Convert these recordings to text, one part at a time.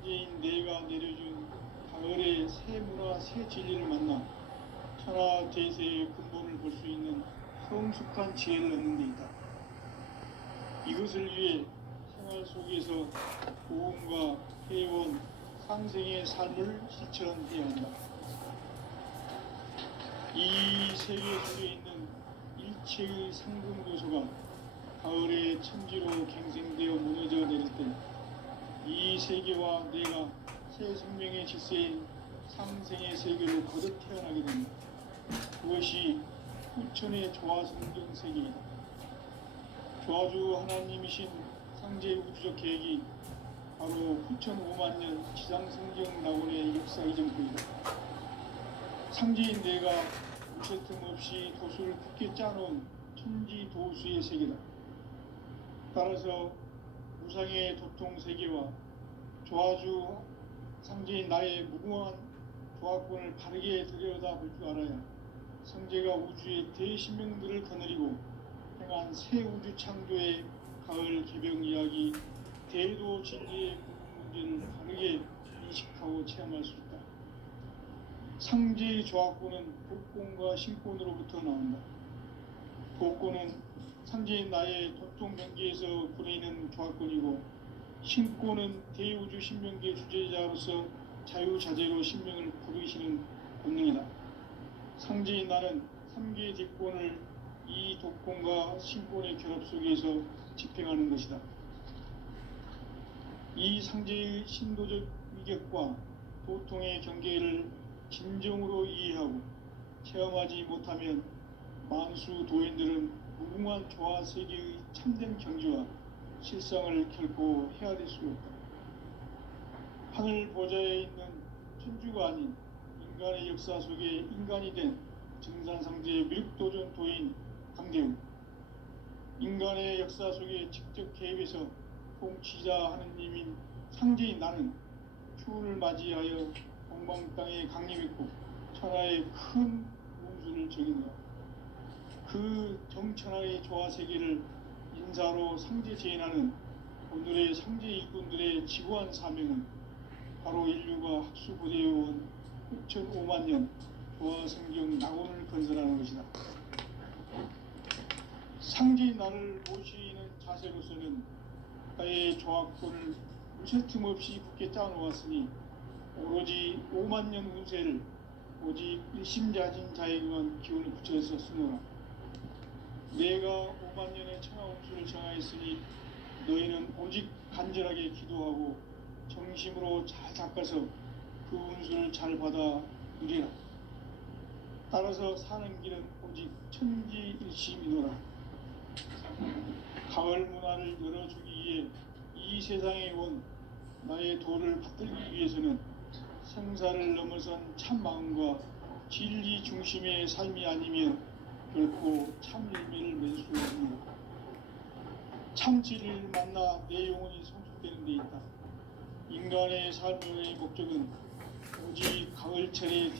천지인 내가 내려준 가을의 새 문화 새 진리를 만나 천하 대세의 근본을 볼 수 있는 성숙한 지혜를 얻는 데 있다. 이것을 위해 생활 속에서 고음과 회원, 상생의 삶을 실천해야 한다. 이 세계 속에 있는 일체의 상금 요소가 가을의 천지로 갱생되어 무너져 내릴 때 이 세계와 내가 새 생명의 질서인 상생의 세계로 거듭 태어나게 된다. 그것이 후천의 조화성경 세계이다. 조화주 하나님이신 상제 우주적 계획이 바로 후천 5만년 지상성경 낙원의 역사 이전부이다. 상제인 내가 무쇠 틈 없이 도수를 굳게 짜놓은 천지 도수의 세계다. 따라서 무상의 도통 세계와 조화주 상제인 나의 무궁한 조화권을 바르게 들여다볼 줄 알아야 성제가 우주의 대신명들을 거느리고 행한 새 우주 창조의 가을 개병 이야기 대도 진리의 문제를 바르게 인식하고 체험할 수 있다. 상제의 조화권은 복권과 신권으로부터 나온다. 복권은 상제인 나의 도통 경계에서 부리는 조화권이고, 신권은 대우주 신명계 주제자로서 자유자재로 신명을 부르시는 본능이다. 상제인 나는 3개의 뒷권을 이 독권과 신권의 결합 속에서 집행하는 것이다. 이 상제의 신도적 위격과 도통의 경계를 진정으로 이해하고 체험하지 못하면 만수 도인들은 무궁한 조화 세계의 참된 경지와 실상을 결코 헤아릴 수 없다. 하늘 보좌에 있는 천주가 아닌 인간의 역사 속에 인간이 된 정산상제의 미륵도전 도인 강대우, 인간의 역사 속에 직접 개입해서 통치자 하느님인 상제인 나는 추운을 맞이하여 동방 땅에 강림했고 천하의 큰 운수를 적인다. 그 정천하의 조화세계를 인사로 상제 재인하는 오늘의 상제 일꾼들의 지구한 사명은 바로 인류가 학수부대해온 6,500만 조화성경 낙원을 건설하는 것이다. 상제인 나를 모시는 자세로서는 나의 조화권을 무쇠 틈 없이 굳게 짜놓았으니 오로지 5만년 운세를 오직 일심자진 자에게만 기운을 붙여서 쓰노라. 내가 5만년의 천하 운수를 정하였으니 너희는 오직 간절하게 기도하고 정심으로 잘 닦아서 그 운수를 잘 받아 누리라. 따라서 사는 길은 오직 천지일심이노라. 가을 문화를 열어주기 위해 이 세상에 온 나의 도를 받들기 위해서는 생사를 넘어선 참 마음과 진리 중심의 삶이 아니면 결코 참 열매를 맺을 수 없습니다. 참 진리를 만나 내 영혼이 성숙되는 데 있다. 인간의 삶의 목적은 오직 가을철의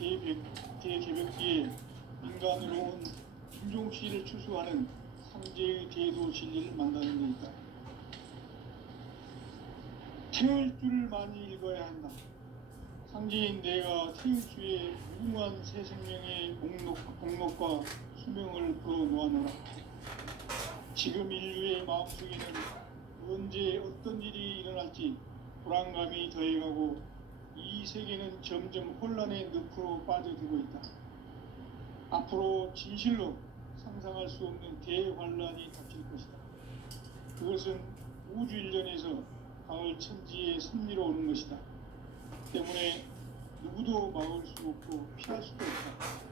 대개벽기에 인간으로 온 김종씨를 추수하는 상제의 대도 진리를 만나는 데 있다. 태을 줄을 많이 읽어야 한다. 상제인 내가 태을 주에 무궁한 새 생명의 목록과 수명을 풀어놓아노라. 지금 인류의 마음속에는 언제 어떤 일이 일어날지 불안감이 더해가고 이 세계는 점점 혼란의 늪으로 빠져들고 있다. 앞으로 진실로 상상할 수 없는 대환란이 닥칠 것이다. 그것은 우주 일련에서 가을 천지의 섭리로 오는 것이다. 때문에 누구도 막을 수 없고 피할 수도 없다.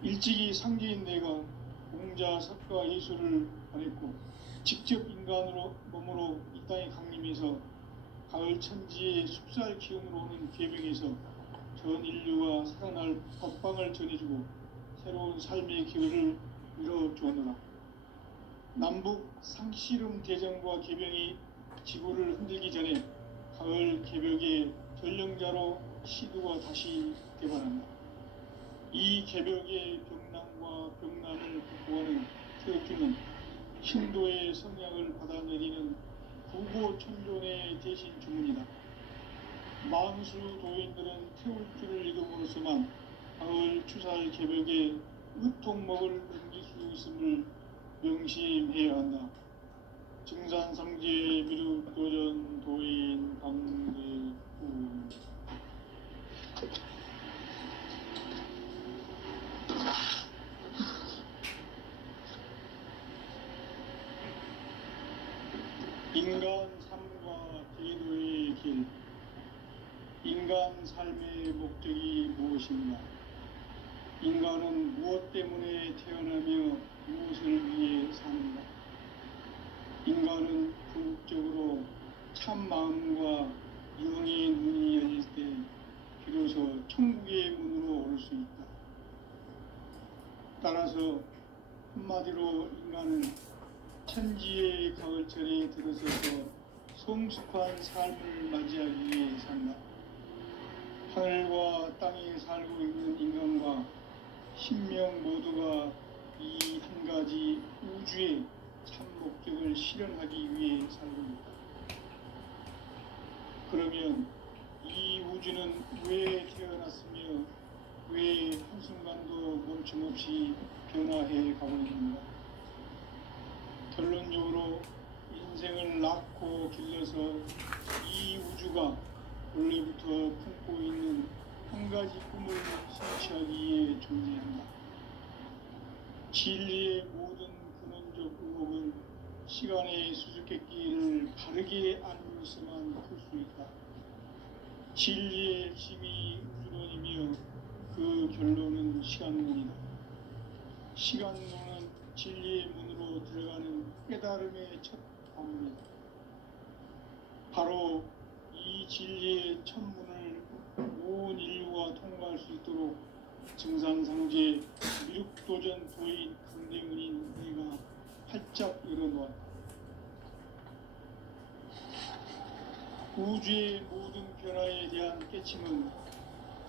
일찍이 상제인 내가 공자, 석가, 예수를 보냈고 직접 인간으로 몸으로 이 땅에 강림해서 가을 천지의 숲살 기운으로 오는 계명에서 전 인류가 살아날 법방을 전해주고 새로운 삶의 기회를 이뤄주었노라. 남북 상씨름 대전과 개병이 지구를 흔들기 전에 가을 개벽의 전령자로 시두가 다시 개발한다. 이 개벽의 병난과 병난을 극복하는 태극기는 신도의 성향을 받아내리는 구고천존의 대신 주문이다. 만수 도인들은 태울 줄을 이름으로서만 가을 추살 개벽에 으통먹을 넘길 수 있음을 명심해야 한다. 증산성제 미륵도전 도인 강대구. 인간 삶과 기도의 길. 인간 삶의 목적이 무엇인가? 인간은 무엇 때문에 태어나며 무엇을 위해 사는가? 인간은 궁극적으로 참 마음과 영의 눈이 열릴 때 비로소 천국의 문으로 오를 수 있다. 따라서 한마디로 인간은 천지의 가을철에 들어서서 성숙한 삶을 맞이하기 위해 산다. 하늘과 땅에 살고 있는 인간과 신명 모두가 이 한 가지 우주의 참 목적을 실현하기 위해 살고 있다. 그러면 이 우주는 왜 태어났으며 왜 한순간도 멈춤없이 변화해 가고 있는가? 결론적으로 인생을 낳고 길러서 이 우주가 원래부터 품고 있는 한 가지 꿈을 성취하기 위해 존재한다. 진리의 모든 근원적 의혹은 시간의 수수께끼를 바르게 알면서만 풀 수 있다. 진리의 핵심이 우주론이며 그 결론은 시간론이다. 시간론은 진리의 문으로 들어가는 깨달음의 첫 방문이다. 바로 이 진리의 첫 문을 온 인류가 통과할 수 있도록 증산상제 미륵도전 도인 강대문인 내가 활짝 열어놓았다. 우주의 모든 변화에 대한 깨침은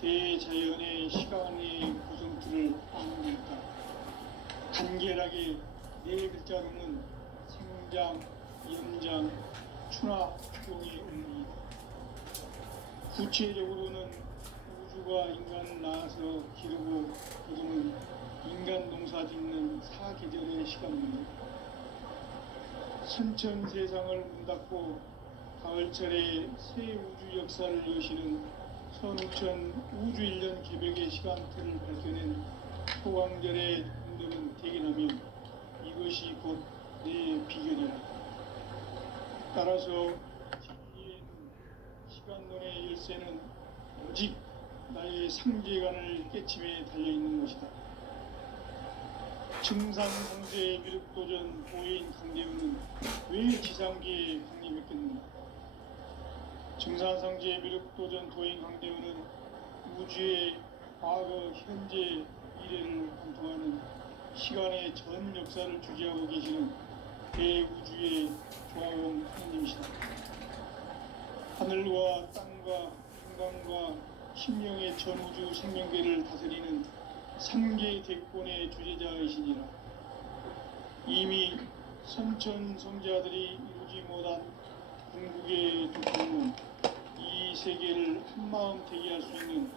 대자연의 시간의 구성틀을 안고 있다. 간결하게 네 글자로는 생장, 연장, 추나 효용의 의미이다. 구체적으로는 우주가 인간을 낳아서 기르고 거두는 인간 농사 짓는 사계절의 시간입니다. 선천 세상을 문 닫고 가을철에 새 우주 역사를 여시는 선우천 우주 1년 개벽의 시간틀을 밝혀낸 소강절의 운동은 대견하며 이것이 곧 내 비결이다. 따라서 진리의 시간론의 열쇠는 오직 나의 상계관을 깨침에 달려있는 것이다. 증산상제 미륵도전 도인 강대문은 왜 지상계에 강림했겠는가? 증산상제 미륵도전 도인 강대문은 우주의 과거, 현재, 미래를 관통하는 시간의 전 역사를 주재하고 계시는 대우주의 조화원 하느님이시다. 하늘과 땅과 인간과 신령의 전우주 생명계를 다스리는 삼계 대권의 주재자이시니라. 이미 선천성자들이 이루지 못한 궁극의 두통은 이 세계를 한마음 되게 할 수 있는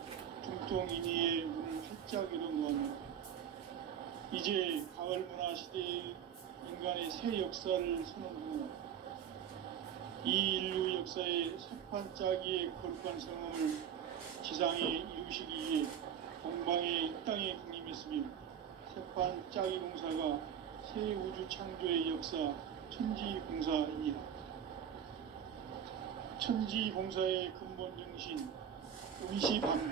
중통인의의 문을 활짝 열어놓았다. 이제 가을 문화 시대의 인간의 새 역사를 선언하고 이 인류 역사의 석판짜기의 거룩한 성험을 지상에 이루시기 위해 동방의 이 땅에 강림했으며 석판짜기 공사가 새 우주 창조의 역사 천지공사입니다. 천지공사의 근본 정신 운시반복.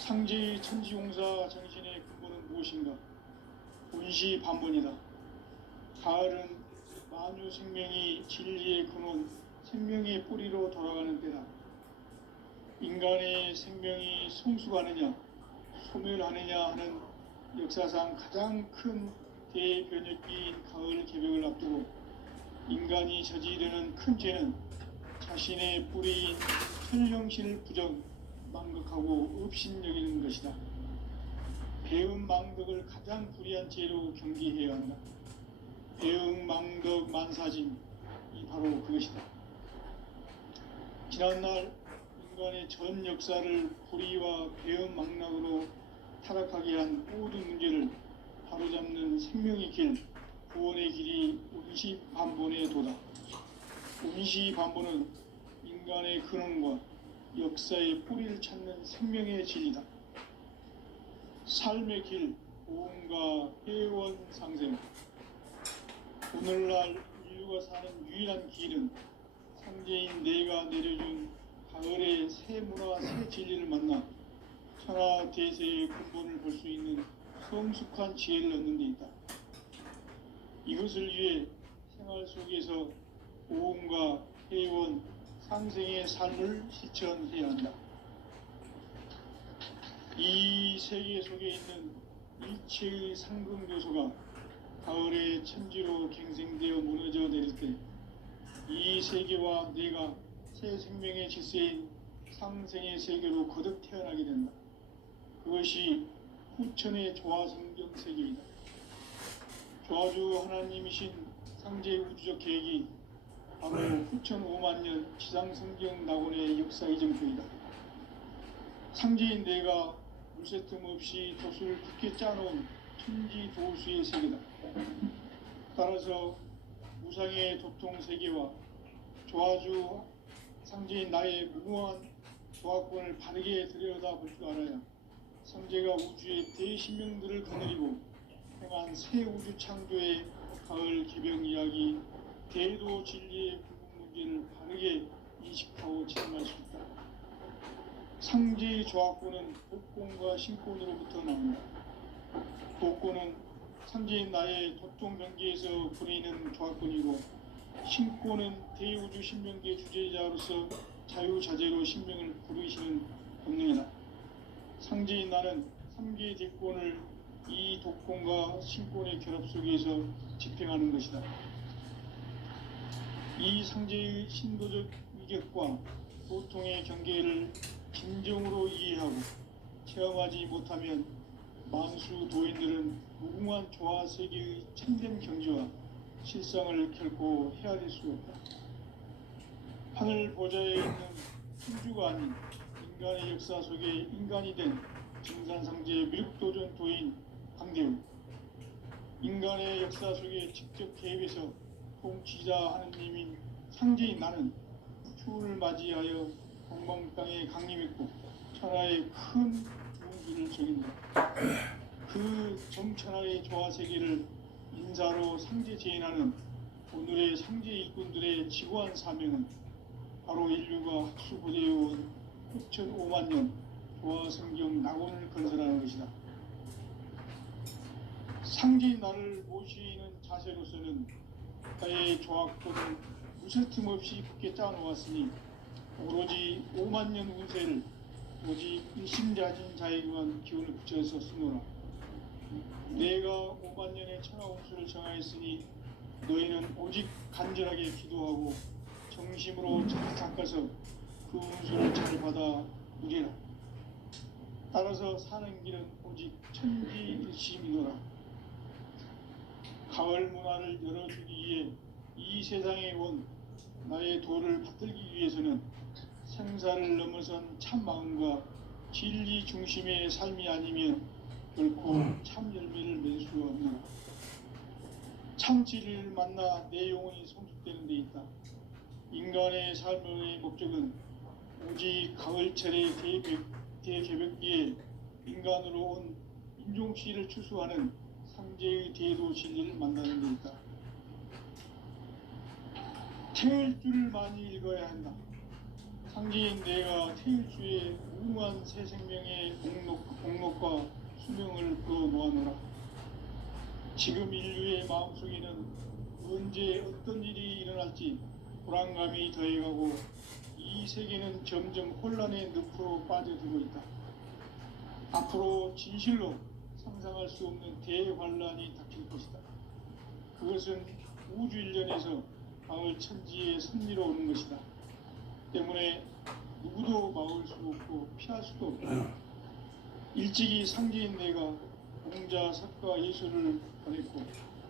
상제의 천지공사 정신의 근본은 무엇인가? 운시반본이다. 가을은 만유 생명이 진리의 근원, 생명의 뿌리로 돌아가는 때다. 인간의 생명이 성숙하느냐, 소멸하느냐 하는 역사상 가장 큰 대변혁기인 가을 개벽을 앞두고 인간이 저지르는 큰 죄는 자신의 뿌리인 현령신을 부정, 망극하고 업신여기는 것이다. 배음 망덕을 가장 불의한 죄로 경계해야 한다. 배음 망덕 만사짐이 바로 그것이다. 지난날 인간의 전 역사를 불의와 배은망락으로 타락하게 한 모든 문제를 바로잡는 생명의 길, 구원의 길이 운시반본의 도다. 운시반본은 인간의 근원과 역사의 뿌리를 찾는 생명의 진리다. 삶의 길, 보험과 회원 상생. 오늘날 인류가 사는 유일한 길은 상제인 내가 내려준 가을의 새 문화, 새 진리를 만나 천하 대세의 근본을 볼 수 있는 성숙한 지혜를 얻는 데 있다. 이것을 위해 생활 속에서 보험과 회원, 상생의 삶을 실천해야 한다. 이 세계 속에 있는 일체의 상금 요소가 가을의 천지로 갱생되어 무너져 내릴 때 이 세계와 내가 새 생명의 질서인 상생의 세계로 거듭 태어나게 된다. 그것이 후천의 조화성경 세계이다. 조화주 하나님이신 상제 우주적 계획이 바로 후천 5만 년 지상성경 낙원의 역사 이정표이다. 상제인 내가 물새 틈 없이 돛을 굳게 짜놓은 천지 도수의 세계다. 따라서 무상의 도통 세계와 조화주 상제인 나의 무궁한 조화권을 바르게 들여다볼 줄 알아야 상제가 우주의 대신명들을 거느리고 행한 새 우주 창조의 가을 개병 이야기, 대도 진리의 궁극 문제를 바르게 인식하고 진행할 수 있다. 상제의 조화권은 복권과 신권으로부터 나온다. 복권은 상제인 나의 도통 경계에서 부리는 조화권이고, 신권은 대우주 신명계 주제자로서 자유자재로 신명을 부르시는 본능이다. 상제인 나는 3개의 대권을 이 독권과 신권의 결합 속에서 집행하는 것이다. 이 상제의 신도적 위격과 보통의 경계를 진정으로 이해하고 체험하지 못하면 만수 도인들은 무궁한 조화 세계의 참된 경지와 실상을 결코 헤아릴 수 없다. 하늘 보좌에 있는 천주가 아닌 인간의 역사 속에 인간이 된 증산상제의 미륵도전 도인 강대우, 인간의 역사 속에 직접 개입해서 통치자 하느님인 상제인 나는 추운을 맞이하여 동방 땅에 강림했고 천하의 큰 문기를 적인다. 그 정천하의 조화 세계를 인사로 상제 제인하는 오늘의 상제 일꾼들의 지고한 사명은 바로 인류가 학수고대해온 6,5만 년 조화 성경 낙원을 건설하는 것이다. 상제인 나를 모시는 자세로서는 나의 조화권을 무쇠틈 없이 굳게 짜놓았으니 오로지 5만 년 운세를 오직 일심자진 자에게만 기운을 붙여서 쓰노라. 내가 5만 년의 천하 운수를 정하였으니 너희는 오직 간절하게 기도하고 정심으로 잘 닦아서 그 운수를 잘 받아 누리라. 따라서 사는 길은 오직 천지일심이노라. 가을 문화를 열어주기 위해 이 세상에 온 나의 도를 받들기 위해서는 생사를 넘어선 참 마음과 진리 중심의 삶이 아니면 결코 참 열매를 맺을 수 없노라. 참 진리를 만나 내 영혼이 성숙되는 데 있다. 인간의 삶의 목적은 오직 가을철의 대개벽기에 인간으로 온 인종시를 추수하는 상제의 대도 진리를 만나는 데 있다. 태일 줄을 많이 읽어야 한다. 상제인 내가 태일주의 무궁한 새 생명의 공록과 수명을 끌어놓아노라. 지금 인류의 마음속에는 언제 어떤 일이 일어날지 불안감이 더해가고 이 세계는 점점 혼란의 늪으로 빠져들고 있다. 앞으로 진실로 상상할 수 없는 대환란이 닥칠 것이다. 그것은 우주 일련에서 가을 천지의 섭리로 오는 것이다. 때문에 누구도 막을 수 없고 피할 수도 없다. 일찍이 상제인 내가 공자, 석가, 예수를 보냈고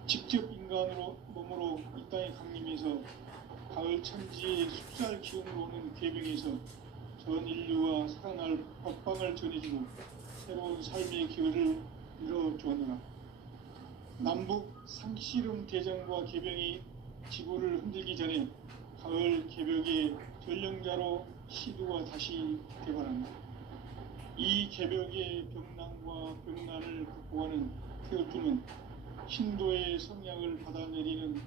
직접 인간으로 몸으로 이 땅에 강림해서 가을 천지의 숲살 기운으로 오는 계명에서 전 인류와 살아날 법방을 전해주고 새로운 삶의 기회를 열어주었노라. 남북 상씨름 대전과 개병이 지구를 흔들기 전에 가을 개벽의 전령자로 시두가 다시 되관한다. 이 개벽의 병난과 병난을 극복하는 태극주는 신도의 성량을 받아내리는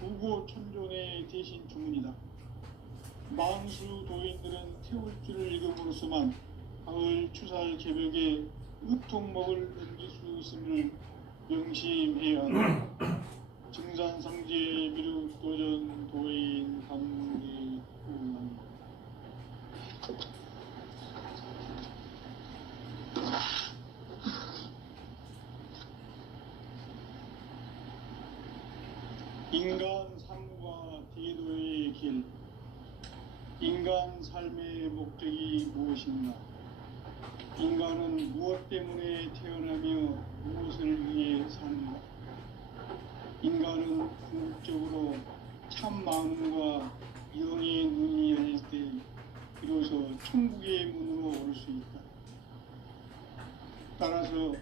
구고천존의 대신 주문이다. 망수 도인들은 태울주를 읽음으로써만 가을 추살 개벽에 으통목을 넘길 수 있음을 명심해야 한다. 증산상제 미륵도전 도인 감리훈. 인간 삶과 대도의 길. 인간 삶의 목적이 무엇인가? 인간은 무엇 때문에 태어나며 무엇을 위해 사는가? 인간은 궁극적으로 참 마음과 영의 눈이 열릴 때 비로소 천국의 문으로 오를 수 있다. 따라서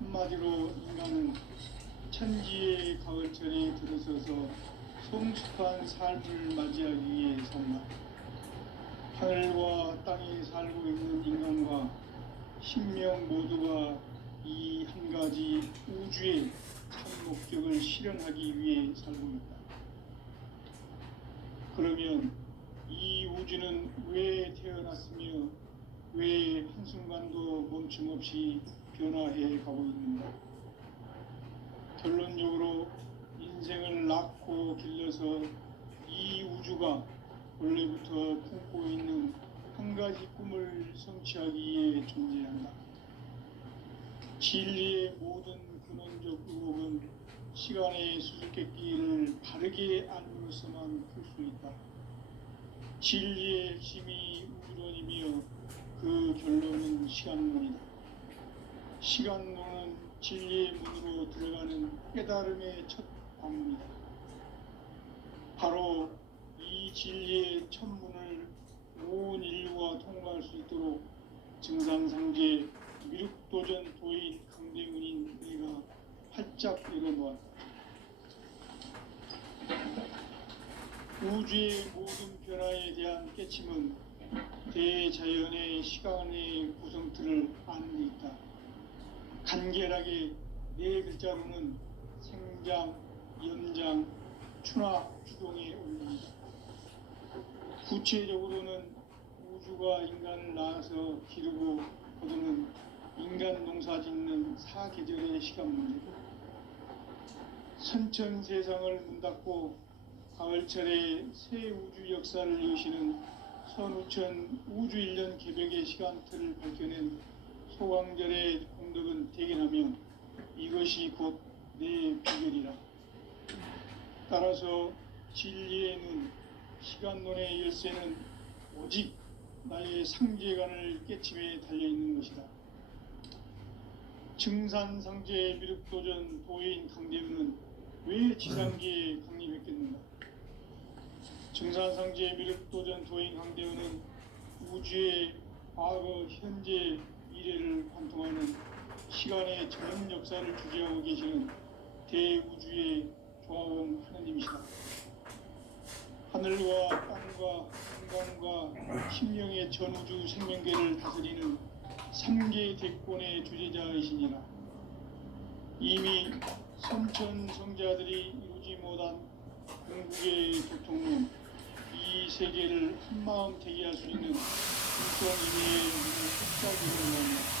한마디로 인간은 천지의 가을철에 들어서서 성숙한 삶을 맞이하기 위해 산다. 하늘과 땅에 살고 있는 인간과 신명 모두가 이 한 가지 우주의 참 목적을 실현하기 위해 살고 있다. 그러면 이 우주는 왜 태어났으며 왜 한순간도 멈춤없이 변화해 가고 있는가? 결론적으로 인생을 낳고 길러서 이 우주가 원래부터 품고 있는 한 가지 꿈을 성취하기 위해 존재한다. 진리의 모든 근원적 의혹은 시간의 수수께끼를 바르게 알므로서만 풀 수 있다. 진리의 핵심이 우주론이며 그 결론은 시간론이다. 시간론은 진리의 문으로 들어가는 깨달음의 첫 방문이다. 바로 이 진리의 첫 문을 온 인류가 통과할 수 있도록 증산상제 미륵도전 도인 강대문인 내가 활짝 열어놓았다. 우주의 모든 변화에 대한 깨침은 대자연의 시간의 구성틀을 아는 데 있다. 간결하게 네 글자로는 생장, 연장, 추락, 추동에 올립니다. 구체적으로는 우주가 인간을 낳아서 기르고 거두는 인간 농사 짓는 사계절의 시간 문제고, 선천 세상을 문 닫고 가을철에 새 우주 역사를 여시는 선우천 우주 1년 개벽의 시간틀을 밝혀낸 소강절의 공덕은 대견하며 이것이 곧 내 비결이라. 따라서 진리의 눈, 시간론의 열쇠는 오직 나의 상제관을 깨침에 달려있는 것이다. 증산상제 미륵도전 도인 강대문은 왜 지상계에 강림했겠는가? 증산상제 미륵도전 도인 강대문은 우주의 과거, 현재, 미래를 관통하는 시간의 전 역사를 주재하고 계시는 대우주의 조화원 하느님이시다. 하늘과 땅과 인간과 심령의 전우주 생명계를 다스리는 3계 대권의 주제자이시니라. 이미 선천성자들이 이루지 못한 궁극의 교통론, 이 세계를 한마음 되게 할 수 있는 불성임의 문을 확실하게 열어놓았다.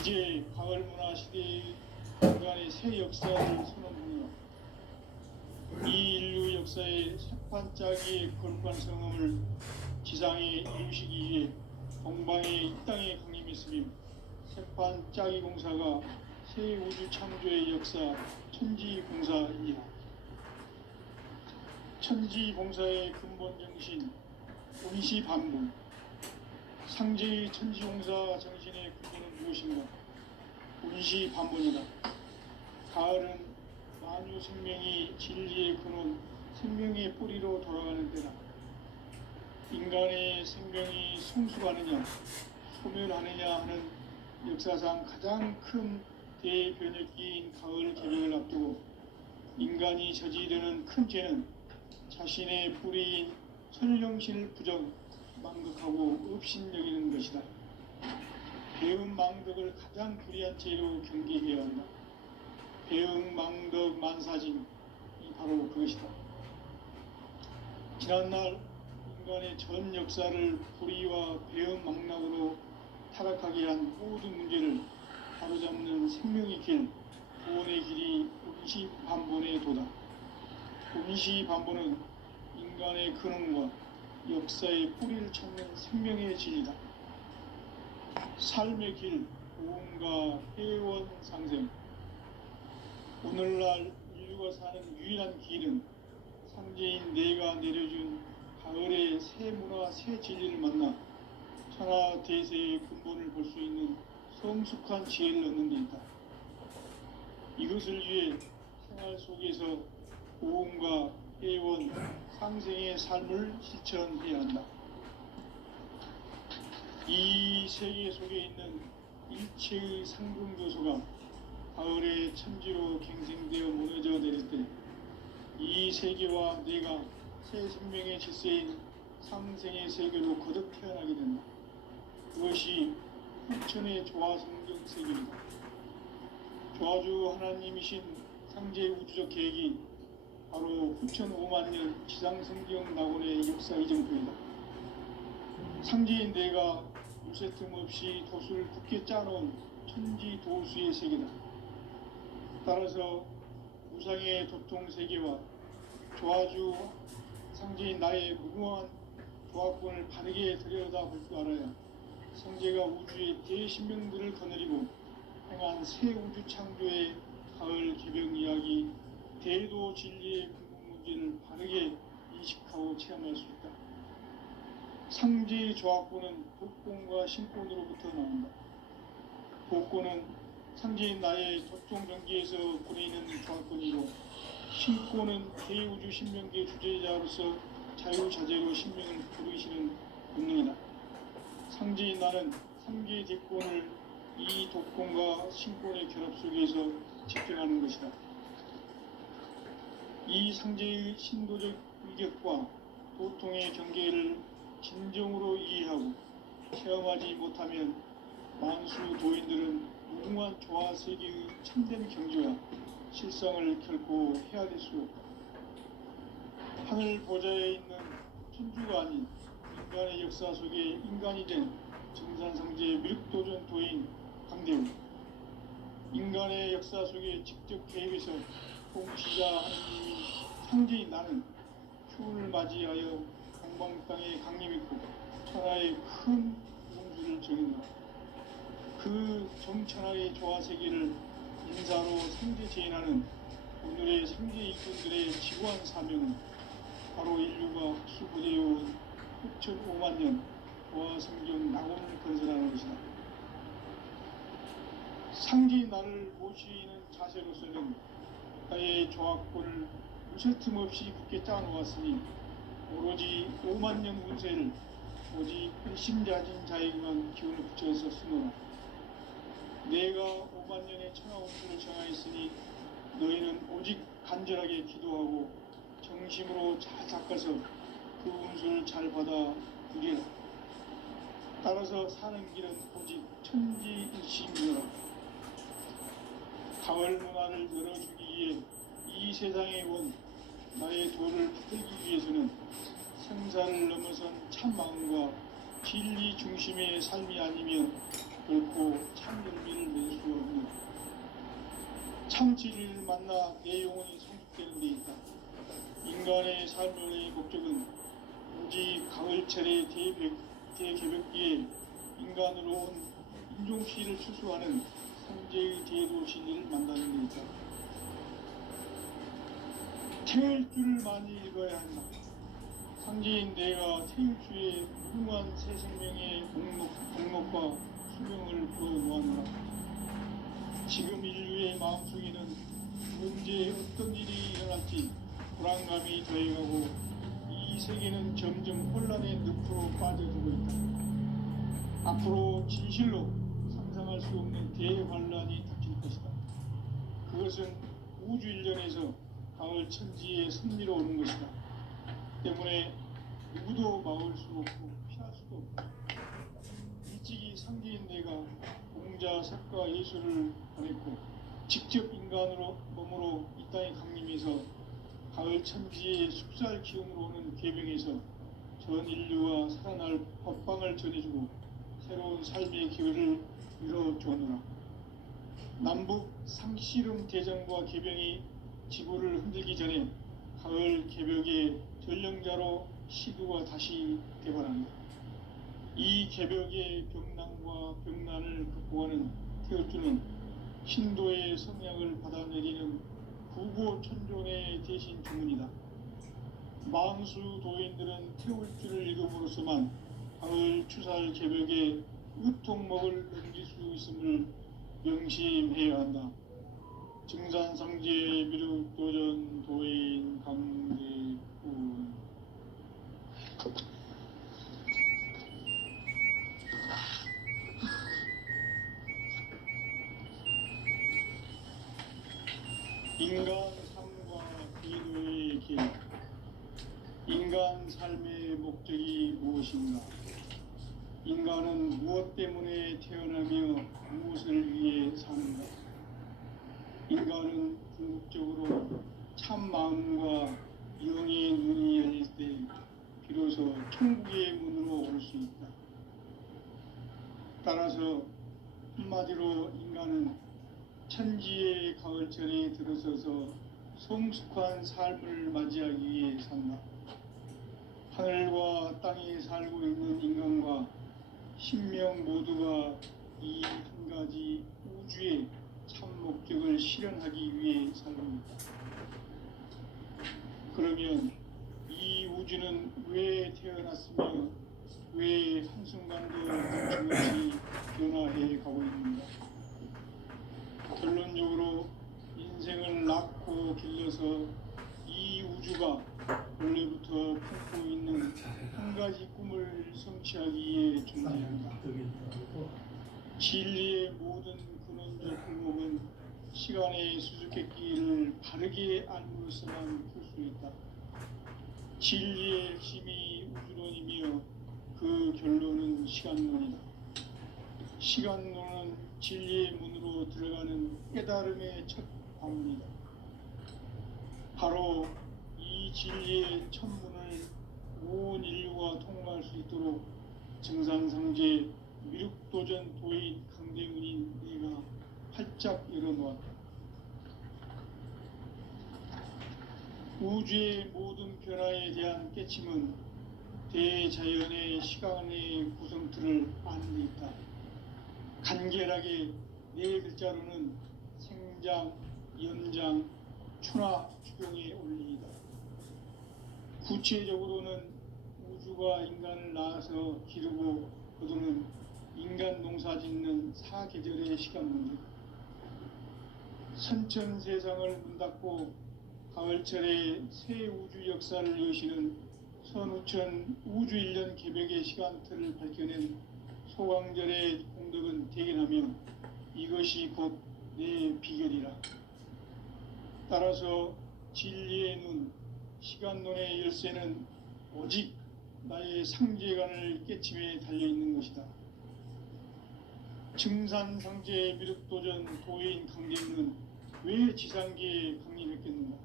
이제 가을 문화 시대의 인간의 새 역사를 선언하며 이 인류 역사의 새판짜기의 거룩한 성음을 지상에 이루시기 위해 동방의 이 땅에 강림했으며, 새판짜기 공사가 새 우주 창조의 역사 천지공사이니라. 천지공사의 근본 정신 운시반분. 상제의 천지공사 정신의 근본은 무엇인가? 운시반분이다. 가을은 만유 생명이 진리의 근원, 생명의 뿌리로 돌아가는 때다. 인간의 생명이 성숙하느냐 소멸하느냐 하는 역사상 가장 큰 대변혁기인 가을 개벽을 앞두고 인간이 저지르는 큰 죄는 자신의 뿌리인 선령신을 부정 망극하고 업신여기는 것이다. 배은 망덕을 가장 불의한 죄로 경계해야 한다. 배은 망덕 만사징이 바로 그것이다. 지난날 인간의 전 역사를 불의와 배은 망락으로 타락하게 한 모든 문제를 바로잡는 생명의 길, 구원의 길이 운시반본의 도다. 운시반본은 인간의 근원과 역사의 뿌리를 찾는 생명의 진리다. 삶의 길, 구원과 회원 상생. 오늘날 인류가 사는 유일한 길은 상제인 내가 내려준 가을의 새 문화, 새 진리를 만나 천하 대세의 근본을 볼 수 있는 성숙한 지혜를 얻는 데 있다. 이것을 위해 생활 속에서 고음과 회원, 상생의 삶을 실천해야 한다. 이 세계 속에 있는 일체의 상승교소가 가을의 천지로 갱생되어 무너져 내릴 때 이 세계와 내가 새 생명의 질서인 상생의 세계로 거듭 태어나게 된다. 그것이 후천의 조화성경 세계이다. 조화주 하나님이신 상제 우주적 계획이 바로 후천 5만 년 지상성경 낙원의 역사 이정표이다. 상제인 내가 요새 틈없이 돛을 굳게 짜놓은 천지 도수의 세계다. 따라서 우상의 도통 세계와 조화주 상제인 나의 무궁한 조합권을 바르게 들여다볼 줄 알아야 성제가 우주의 대신명들을 거느리고 행한 새 우주 창조의 가을 개벽 이야기, 대도 진리의 궁극 문제를 바르게 인식하고 체험할 수 있다. 상제의 조합권은 복권과 신권으로부터 나온다. 복권은 상제인 나의 도통 경계에서 보내는 조합권이고, 신권은 대우주 신명계 주제자로서 자유자재로 신명을 부르시는 본능이다. 상제인 나는 상계의 대권을 이 독권과 신권의 결합 속에서 집행하는 것이다. 이 상제의 신도적 위격과 도통의 경계를 진정으로 이해하고 체험하지 못하면 만수 도인들은 무궁한 조화 세계의 참된 경지와 실상을 결코 헤아릴 수 없다. 하늘 보좌에 있는 천주가 아닌 인간의 역사 속에 인간이 된 정산상제의 밀도전 도인 강대우, 인간의 역사 속에 직접 개입해서 통치자 하느님이 상제인 나는 휴를 맞이하여 동방 땅에 강림했고 천하의 큰 공주를 정했다. 그 정천하의 조화세계를 인사로 상제 제인하는 오늘의 상제 일꾼들의 지구한 사명은 바로 인류가 학수고대해온 후천 5만 년 조화성경 낙원을 건설하는 것이다. 상제인 나를 모시는 자세로서는 나의 조합권을 무쇠 틈없이 굳게 짜놓았으니 오로지 5만 년 운세를 오직 일심자진 자에게만 기운을 붙여서 쓰노라. 내가 5만 년의 천하 운수를 정하였으니 너희는 오직 간절하게 기도하고 정심으로 잘 닦아서 그 운수를 잘 받아 누리라. 따라서 사는 길은 오직 천지일심이라. 가을 문화를 열어주기 위해 이 세상에 온 나의 도를 붙들기 위해서는 생사를 넘어선 참 마음과 진리 중심의 삶이 아니면 결코 참 열매를 낼 수 없는 참 진리를 만나 내 영혼이 성숙되는 데 있다. 인간의 삶의 목적은 오직 가을철의 대개벽기에 인간으로 온 인종시를 추수하는 성제의 대도 진리를 만나는 데 있다. 태일 줄을 많이 읽어야 한다. 상제인 내가 태일주의 무궁한 새 생명의 목록과 수명을 불어놓았노라. 지금 인류의 마음속에는 언제 어떤 일이 일어날지 불안감이 더해가고 이 이 세계는 점점 혼란의 늪으로 빠져들고 있다. 앞으로 진실로 상상할 수 없는 대환란이 닥칠 것이다. 그것은 우주 일련에서 가을 천지에 승리로 오는 것이다. 때문에 누구도 막을 수 없고 피할 수도 없다. 일찍이 상제인 내가 공자, 석가, 예수를 보냈고 직접 인간으로 몸으로 이 땅에 강림해서 가을 천지의 숲살 기운으로 오는 계명에서 전 인류와 살아날 법방을 전해주고 새로운 삶의 기회를 이뤄주노라. 남북 상씨름 대전과 개병이 지구를 흔들기 전에 가을 개벽의 전령자로 시두가 다시 되관한다. 이 개벽의 병난과 병난을 극복하는 태울주는 신도의 성향을 받아내리는 구고천존의 대신 주문이다. 망수 도인들은 태울주를 읽음으로써만 가을 추살 개벽의 으통목을 넘길 수 있음을 명심해야 한다. 증산상제 미륵도전 도인 강대군. 인간 삶과 기도의 길. 인간 삶의 목적이 무엇인가? 인간은 무엇 때문에 태어나며 무엇을 위해 사는가? 인간은 궁극적으로 참 마음과 영의 눈이 열릴 때 비로소 천국의 문으로 올 수 있다. 따라서 한마디로 인간은 천지의 가을철에 들어서서 성숙한 삶을 맞이하기 위해 산다. 하늘과 땅에 살고 있는 인간과 신명 모두가 이 한 가지 우주의 참 목적을 실현하기 위해 살고 있다. 그러면 이 우주는 왜 태어났으며 왜 한순간도 멈춤없이 변화해 가고 있는가? 결론적으로 인생을 낳고 길러서 이 우주가 원래부터 품고 있는 한 가지 꿈을 성취하기 위해 존재한다. 진리의 모든 근원적 의목은 시간의 수수께끼를 바르게 알므로서만 풀 수 있다. 진리의 핵심이 우주론이며 그 결론은 시간론이다. 시간론은 진리의 문으로 들어가는 깨달음의 첫 방문이다. 바로 이 진리의 첫 문을 온 인류가 통과할 수 있도록 증산상제 미륵도전 도인 강대문인 내가 활짝 열어놓았다. 우주의 모든 변화에 대한 깨침은 대자연의 시간의 구성틀을 아는 데 있다. 간결하게 네 글자로는 생장, 연장, 추나 추경의 원리이다. 구체적으로는 우주가 인간을 낳아서 기르고 거두는 인간 농사 짓는 사계절의 시간 문제. 선천 세상을 문 닫고 가을철에 새 우주 역사를 여시는 선우천 우주일년 개벽의 시간틀을 밝혀낸 소강절의 공덕은 대견하며 이것이 곧 내 비결이라. 따라서 진리의 눈, 시간론의 열쇠는 오직 나의 상제관을 깨침에 달려있는 것이다. 증산상제 미륵도전 도인 강대문은 왜 지상계에 강림했겠는가?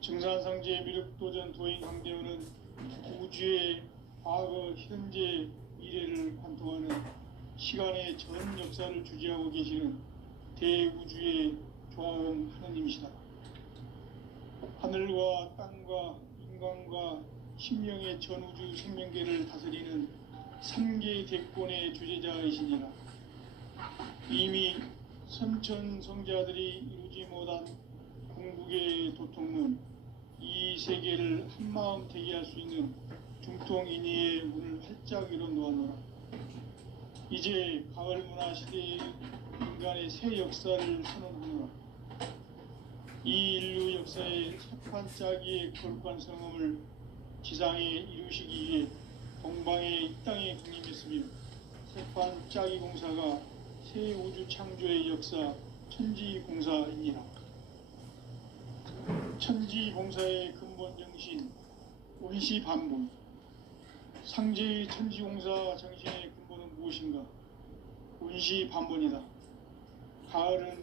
증산상제 미륵도전 도인 강대문은 우주의 과거, 현재, 미래를 관통하는 시간의 전 역사를 주재하고 계시는 대우주의 조화원 하느님이시다. 하늘과 땅과 인간과 신명의 전우주 생명계를 다스리는 3개 대권의 주재자이시니라. 이미 선천성자들이 이루지 못한 궁극의 도통문, 이 세계를 한마음 되게 할 수 있는 중통인의의 문을 활짝 열어놓았노라. 이제 가을 문화 시대의 인간의 새 역사를 선언하노라. 이 인류 역사의 첫 반짝이의 거룩한 성음을 지상에 이루시기 위해 동방의 이 땅에 군림했으며 세판 짜기 공사가 새 우주 창조의 역사 천지공사이니라. 천지공사의 근본 정신 원시반본. 상제의 천지공사 정신의 근본은 무엇인가? 원시반본이다. 가을은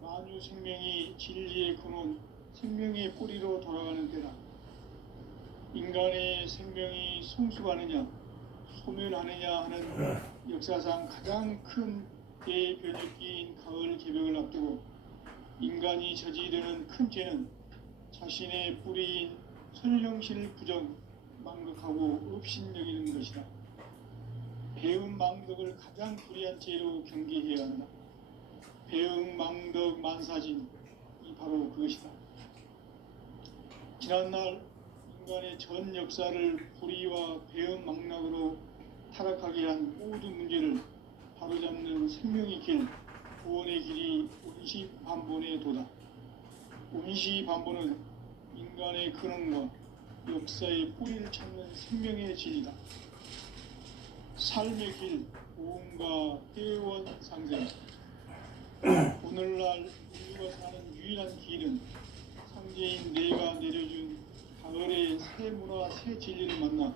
만유 생명이 진리의 근원, 생명의 뿌리로 돌아가는 때다. 인간의 생명이 성숙하느냐, 소멸하느냐 하는 역사상 가장 큰 대변혁기인 가을 개벽을 앞두고 인간이 저지르는 큰 죄는 자신의 뿌리인 선령신을 부정, 망극하고 업신여기는 것이다. 배음 망덕을 가장 불의한 죄로 경계해야 한다. 배음 망덕 만사진이 바로 그것이다. 지난날 인간의 전 역사를 불의와 배음 망락으로 타락하게 한 모든 문제를 바로잡는 생명의 길, 구원의 길이 원시반본의 도다. 원시반본은 인간의 근원과 역사의 뿌리를 찾는 생명의 진리다. 삶의 길, 고음과 회원 상생. 오늘날 인류가 사는 유일한 길은 상제인 내가 내려준 가을의 새 문화, 새 진리를 만나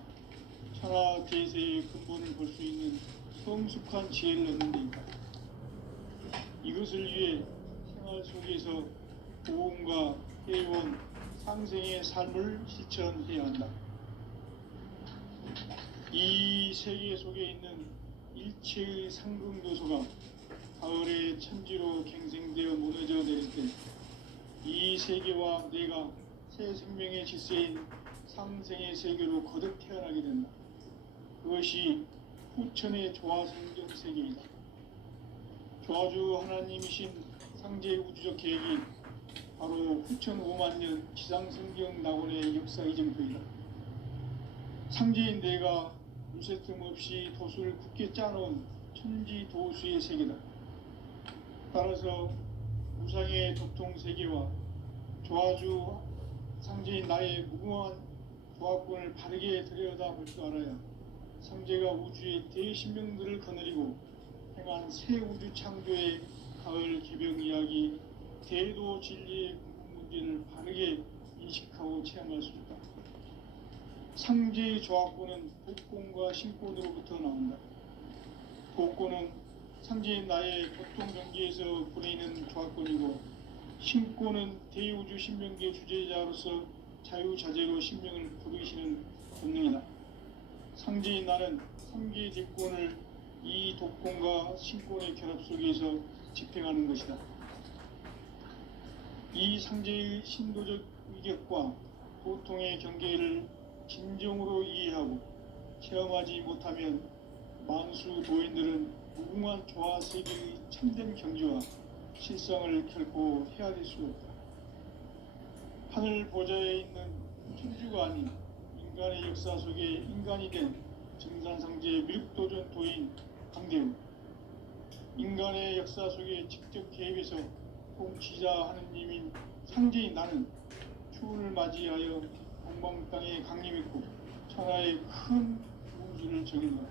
천하 대세의 근본을 볼 수 있는 성숙한 지혜를 얻는 데이다. 이것을 위해 생활 속에서 고음과 회원, 상생의 삶을 실천해야 한다. 이 세계 속에 있는 일체의 상승도소가 가을의 천지로 갱생되어 무너져 내릴 때 이 세계와 내가 새 생명의 질서인 상생의 세계로 거듭 태어나게 된다. 그것이 후천의 조화성경 세계이다. 조화주 하나님이신 상제의 우주적 계획이 바로 후천 5만 년 지상성경 낙원의 역사 이정표이다. 상제인 내가 무쇠틈 없이 도수를 굳게 짜놓은 천지 도수의 세계다. 따라서 우상의 도통 세계와 조화주 상제인 나의 무궁한 조화권을 바르게 들여다볼 줄 알아야 상제가 우주의 대신명들을 거느리고 행한 새 우주 창조의 가을 개벽 이야기, 대도 진리의 문제를 바르게 인식하고 체험할 수 있다. 상제의 조화권은 복권과 신권으로부터 나온다. 복권은 상제인 나의 고통 경계에서 보내는 조화권이고, 신권은 대우주 신명계 주제자로서 자유자재로 신명을 부르시는 본능이다. 상제인 나는 3개의 대권을 이 독권과 신권의 결합 속에서 집행하는 것이다. 이 상제의 신도적 위격과 고통의 경계를 진정으로 이해하고 체험하지 못하면 만수 도인들은 무궁한 조화 세계의 참된 경지와 실상을 결코 헤아릴 수 없다. 하늘 보좌에 있는 천주가 아닌 인간의 역사 속에 인간이 된 정산상제의 미륵도전 도인 강대우, 인간의 역사 속에 직접 개입해서 통치자 하느님인 상제인 나는 추운을 맞이하여 동방 땅에 강림했고 천하의 큰 우주를 적인다.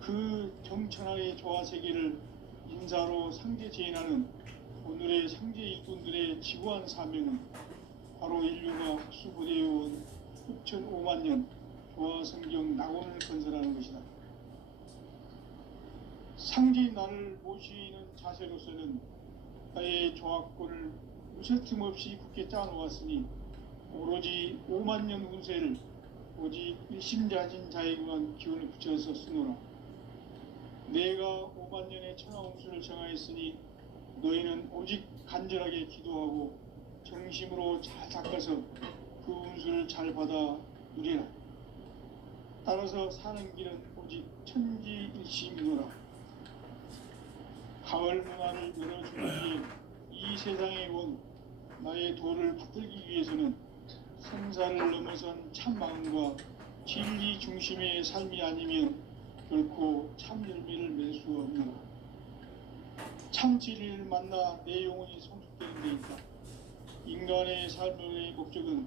그 정천하의 조화 세계를 인사로 상제 제인하는 오늘의 상제 일꾼들의 지구한 사명은 바로 인류가 흡수부대해온 후천 5만 년 조화 성경 낙원을 건설하는 것이다. 상제인 나를 모시는 자세로서는 나의 조화권을 무쇠틈 없이 굳게 짜놓았으니 오로지 5만 년 운세를 오직 일심자진 자에게만 기운을 붙여서 쓰노라. 내가 5만 년의 천하 운수를 정하였으니 너희는 오직 간절하게 기도하고 정심으로 잘 닦아서 그 운수를 잘 받아 누리라. 따라서 사는 길은 오직 천지일심이노라. 가을 문화를 열어주기 위해 이 세상에 온 나의 도를 받들기 위해서는 생사를 넘어선 참 마음과 진리 중심의 삶이 아니면 결코 참 열매를 맺을 수 없노라. 참 진리를 만나 내 영혼이 성숙되는 데 있다. 인간의 삶의 목적은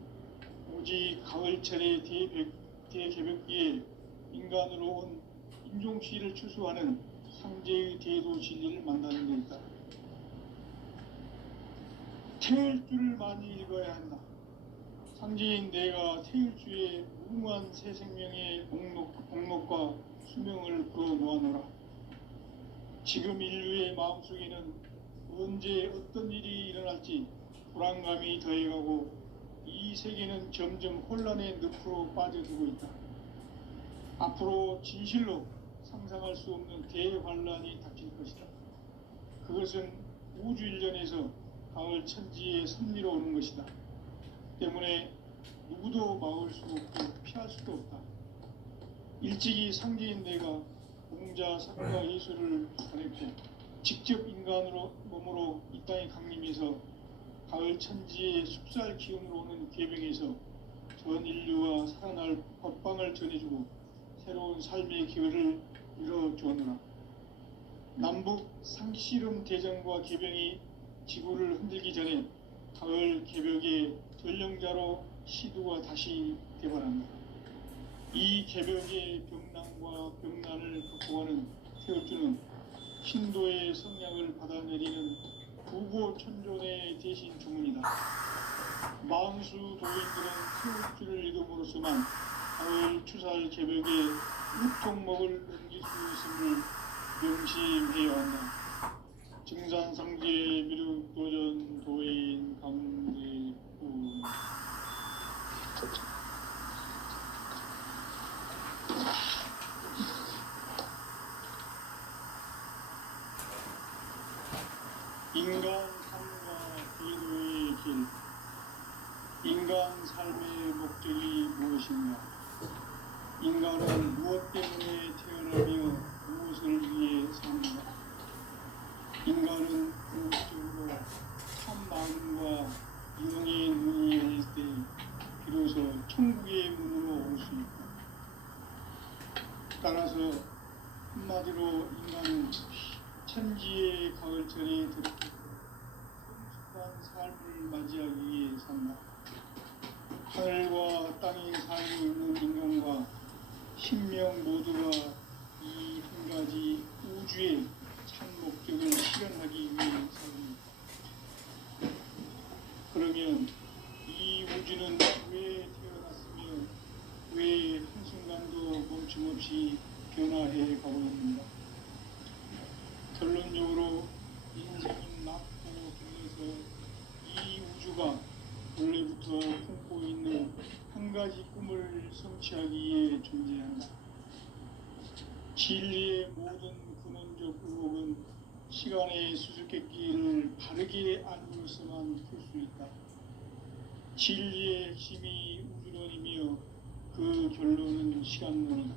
오직 가을철의 대개벽기에 인간으로 온 인종시를 추수하는 상제의 대도 진리를 만나는 데 있다. 태일주를 많이 읽어야 한다. 상제인 내가 태일주의 무궁한 새 생명의 목록과 수명을 풀어놓아노라. 지금 인류의 마음속에는 언제 어떤 일이 일어날지 불안감이 더해가고 이 세계는 점점 혼란의 늪으로 빠져들고 있다. 앞으로 진실로 상상할 수 없는 대환란이 닥칠 것이다. 그것은 우주 일전에서 가을 천지의 섭리로 오는 것이다. 때문에 누구도 막을 수 없고 피할 수도 없다. 일찍이 상제인 내가 공자, 상과 예술을 전했고 직접 인간으로 몸으로 이 땅에 강림해서 가을 천지의 숲살 기운으로 오는 계병에서 전 인류와 살아날 법방을 전해주고 새로운 삶의 기회를 열어주었노라. 남북 상씨름 대전과 계병이 지구를 흔들기 전에 가을 개벽의 전령자로 시두가 다시 개발한다. 이 개벽의 병난과 병난을 극복하는 태울주는 신도의 성약을 받아내리는 부고천존의 대신 주문이다. 망수 도인들은 태울주를 읽음으로써만 가을 추살 개벽의 육통목을 넘길 수 있음을 명심해야 한다. 증산상제 미륵도전 도인 강대군 인간 삶과 기도의 길. 인간 삶의 목적이 무엇인가? 인간은 무엇 때문에 태어나며 무엇을 위해 사는가? 인간은 궁극적으로 참 마음과 영의 문이 열릴 때 비로소 천국의 문으로 올 수 있다. 따라서 한마디로 인간은 천지의 가을철에 들어서 성숙한 삶을 맞이하기 위해 산다. 하늘과 땅에 살고 있는 인간과 신명 모두가 이 한 가지 우주의 참 목적을 실현하기 위해 삽니다. 그러면 이 우주는 왜 태어났으며 왜 한순간도 멈춤없이 변화해 가고 있는가? 결론적으로 인생은 낳고 길러서 이 우주가 원래부터 품고 있는 한 가지 꿈을 성취하기 위해 존재한다. 진리의 모든 근원적 의혹은 시간의 수수께끼를 바르게 알고서만 풀 수 있다. 진리의 핵심이 우주론이며 그 결론은 시간론이다.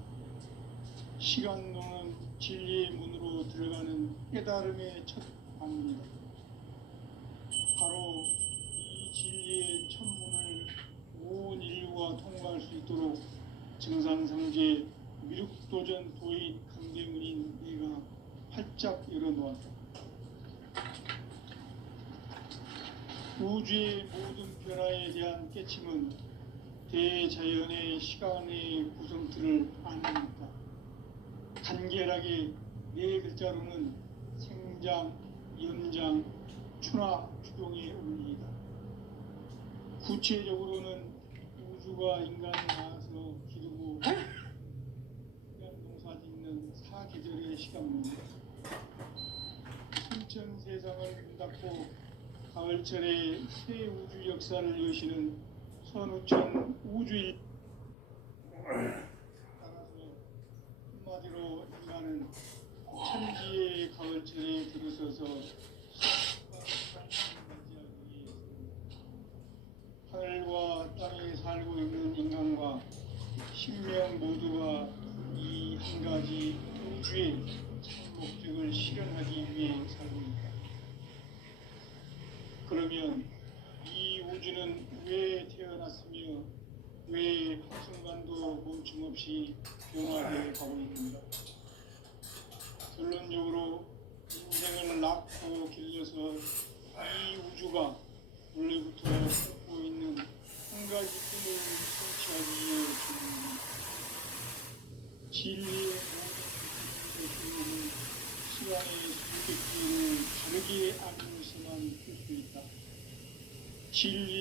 시간론은 진리의 문으로 들어가는 깨달음의 첫 방문이다. 바로 이 진리의 첫 문을 온 인류가 통과할 수 있도록 증산상제 미륵도전 도인 강대문인 네가 활짝 열어놓았다. 우주의 모든 변화에 대한 깨침은 대자연의 시간의 구성틀을 아닙니다. 간결하게 네 글자로는 생장, 연장, 추나 추동의 의미이다. 구체적으로는 우주가 인간을 낳아서 기르고 농사 짓는 사계절의 시간입니다. 순천 세상을 문 닫고 가을철에 새 우주 역사를 여시는 선우천 우주일. 따라서 한마디로 인간은 천지의 가을철에 들어서서 하늘과 땅에 살고 있는 인간과 신명 모두가 이 한 가지 우주의 참 목적을 실현하기 위해 살고 있다. 그러면 이 우주는 왜 태어났으며 왜 한순간도 멈춤없이 변화해 가고 있는가? 결론적으로 인생을 낳고 길러서 이 우주가 원래부터 품고 있는 한 한 가지 꿈을 성취하기 위해 주는 진리의 모든 기쁨을 시간의 선택기를 다르게 알면서만 할 수 있다. 진리